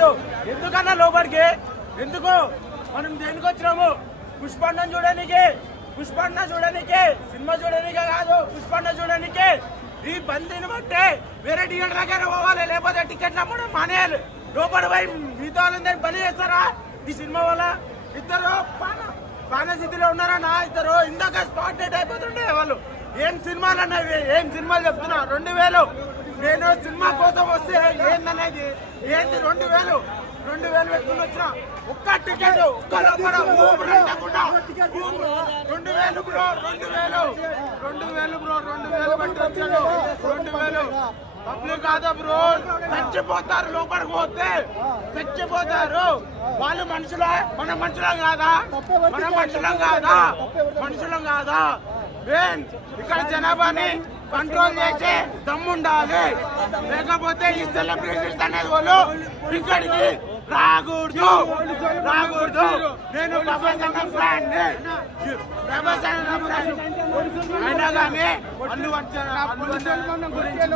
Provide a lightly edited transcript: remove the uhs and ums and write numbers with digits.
రావద్దు. ఎందుకన్నా లోపలికి ఎందుకు మనం దేనికి వచ్చినాము? పుష్పన్న చూడడానికి, పుష్పన్న చూడడానికి, సినిమా చూడడానికే కాదు, పుష్పన్న చూడడానికి. ఈ బందీని బట్టే వేరే టికెట్ దగ్గర పోవాలి, లేకపోతే టికెట్లు అమ్మడం మానేయాలి. లోపల పోయి మిగతా వాళ్ళందరినీ బలి చేస్తారా ఈ సినిమా వల్ల? ఇద్దరు పానస్థితిలో ఉన్నారన్నా, ఇద్దరు ఇందాక స్పాట్ డెడ్ అయిపోతుండే వాళ్ళు. ఏం సినిమాలు అన్నవి, ఏం సినిమాలు చెప్తున్నా? 2000 నేను సినిమా కోసం వస్తే ఏందనేది ఏంటి? 2000 పెట్టుకుని వచ్చిన ఒక్క టికెట్ ఒక్క లోపల 2000 బ్రో, 2000 బ్రో, 2000 పెట్టి వచ్చాడు. 2000 పబ్లిక్ కాదా బ్రో? చచ్చిపోతారు లోపలికి పోతే, చచ్చిపోతారు. వాళ్ళు మనుషులా? మన మనుషులం కాదా? మనుషులం కాదా? ఇక్కడ జనాభాని కంట్రోల్ చేసే దమ్ముండాలి, లేకపోతే ఈ సెలబ్రిటీస్ అనేది వాళ్ళు ఇక్కడికి రాకూడదు. నేను ప్రభాస్ అన్న ఫ్యాన్, అయినా కానీ అల్లు అర్జున్ గురించి